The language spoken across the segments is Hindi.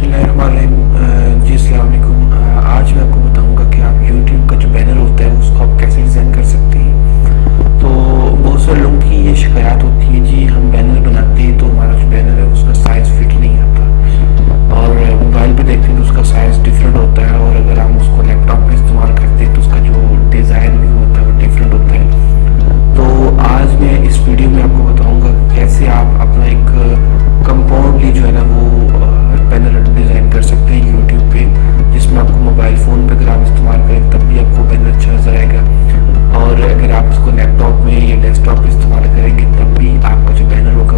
बिस्मिल्लाहिर्रहमानिर्रहीम। जी अस्सलाम वालेकुम। आज मैं आपको बताऊंगा कि आप यूट्यूब का जो बैनर होता है उसको आप कैसे डिज़ाइन कर सकते हैं। तो बहुत सारे लोगों की ये शिकायत होती है, जी हम बैनर बनाते हैं तो हमारा जो बैनर है उसका साइज़ फिट नहीं आता, और मोबाइल पे देखते हैं तो उसका साइज़ डिफरेंट होता है, और अगर हम उसको लैपटॉप में इस्तेमाल करते हैं तो उसका जो डिज़ाइन भी होता है वो डिफरेंट होता है। तो आज मैं इस वीडियो में आपको बताऊँगा कैसे आप अपना एक कंपाउंडली जो है ना वो बैनर डिज़ाइन कर सकते हैं यूट्यूब पे, जिसमें आपको मोबाइल फ़ोन पे अगर आप इस्तेमाल करें तब भी आपको बैनर अच्छा नज़र आएगा, और अगर आप उसको लैपटॉप में या डेस्कटॉप पे इस्तेमाल करेंगे तब भी आपका जो बैनर होगा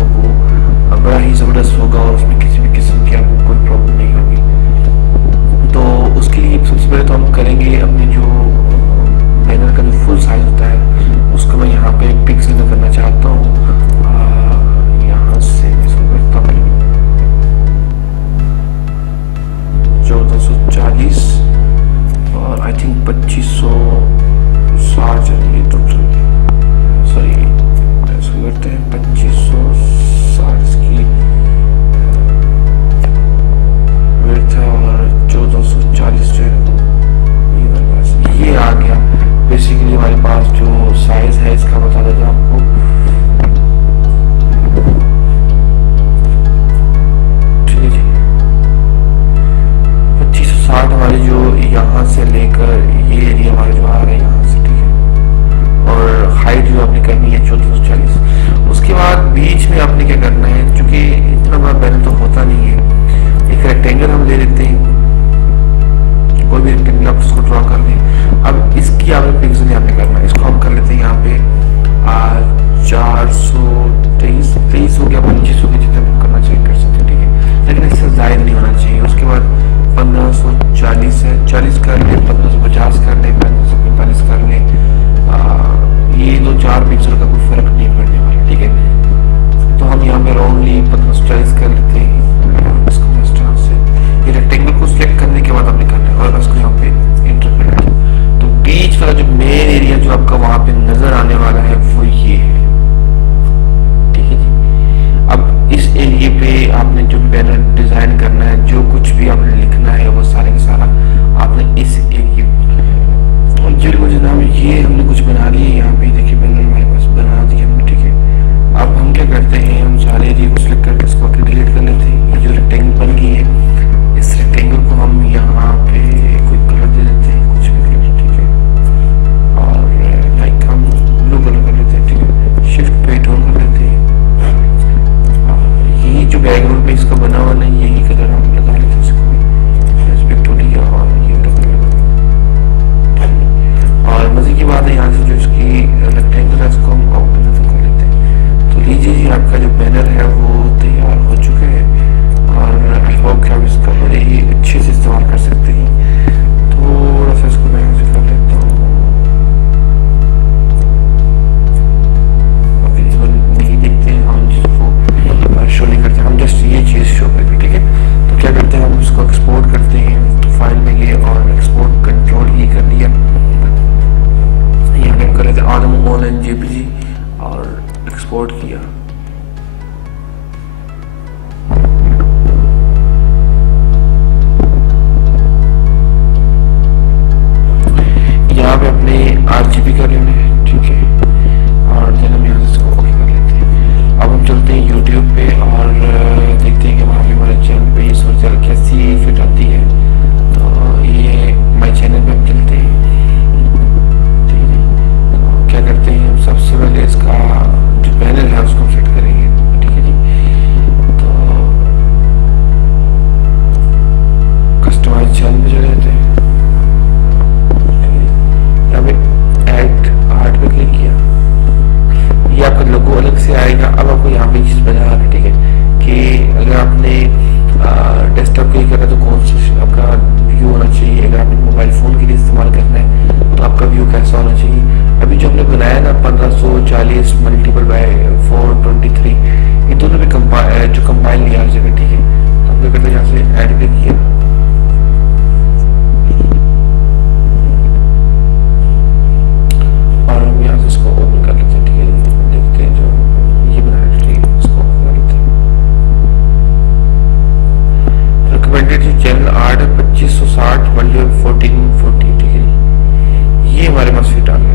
ये हमारे पास फिट आ गया।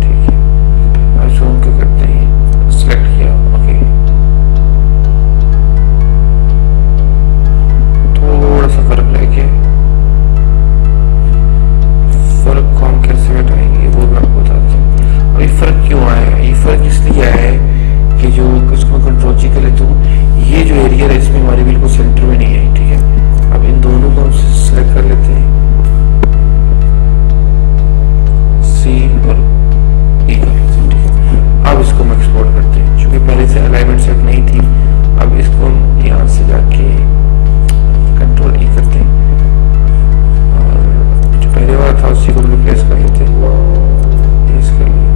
ठीक है, अब जूम क्या करते हैं, सिलेक्ट किया, ओके। थोड़ा सा फर्क रह गया, फर्क को हम कैसे हटाएंगे वो मैं आपको बताता हूँ। अब ये फर्क क्यों आया है, ये फर्क इसलिए आया है कि जो उसको कंट्रोल जी कर लेते हो, ये जो एरिया है इसमें हमारे बिल्कुल सेंटर में नहीं है। ठीक है, अब इन दोनों को हम सिलेक्ट कर लेते हैं, सी और ई कर लेते हैं। ठीक है, अब इसको हम एक्सपोर्ट करते हैं, क्योंकि पहले से अलाइनमेंट सेट नहीं थी। अब इसको हम यहाँ से जाके कंट्रोल ई करते हैं और जो पहले वाला था उसी को रिप्लेस कर लेते हैं। इसके लिए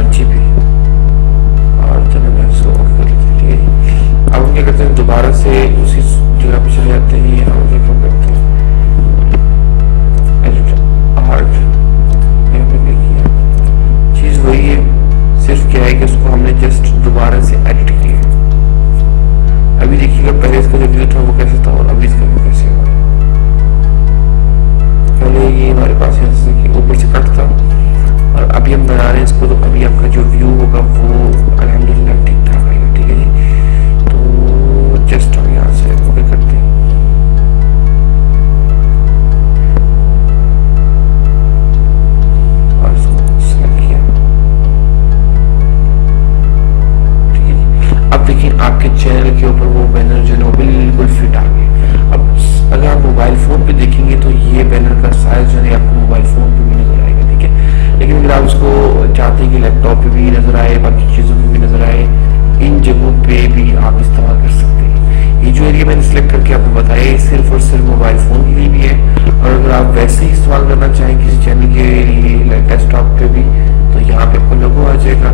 RGB और तो मैंने इसको ओके कर लेते हैं। ठीक है, अब हम क्या करते हैं, दोबारा से उसी जगह पे चले जाते हैं। यहाँ पे क्या करते हैं, एडिट आर्ट, यहाँ पे क्लिक किया, चीज वही है, सिर्फ क्या है कि उसको हमने जस्ट दोबारा से एडिट किया। अभी देखिएगा पहले इसका जो व्यू था वो कैसे था और अभी इसका व्यू कैसे हुआ है। पहले ये हमारे पास यहाँ से ऊपर से कट था और अभी हम बना रहे हैं इसको, तो अभी आपका जो व्यू होगा वो अल्हम्दुलिल्लाह ठीक ठाक आएगा। ठीक है जी, तो जस्ट हम यहाँ से ओके करते हैं और इसको सेलेक्ट किया। ठीक है जी, अब देखिए आपके चैनल के ऊपर वो बैनर जो है वो बिल्कुल फिट आ गए। अब अगर आप मोबाइल फोन पे देखेंगे तो ये बैनर का साइज जो है आपको मोबाइल फोन पे भी नजर आएगा। ठीक है, लेकिन अगर आप उसको चाहते हैं कि लैपटॉप पे भी नजर आए, बाकी चीजों पे भी नजर आए, इन जगहों पे भी आप इस्तेमाल कर सकते हैं। ये जो एरिया मैंने सिलेक्ट करके आपको बताया ये सिर्फ और सिर्फ मोबाइल फोन के लिए भी है, और अगर आप वैसे ही इस्तेमाल करना चाहें किसी चैनल के लिए डेस्कटॉप पे भी, तो यहाँ पे आपको लोगो आ जाएगा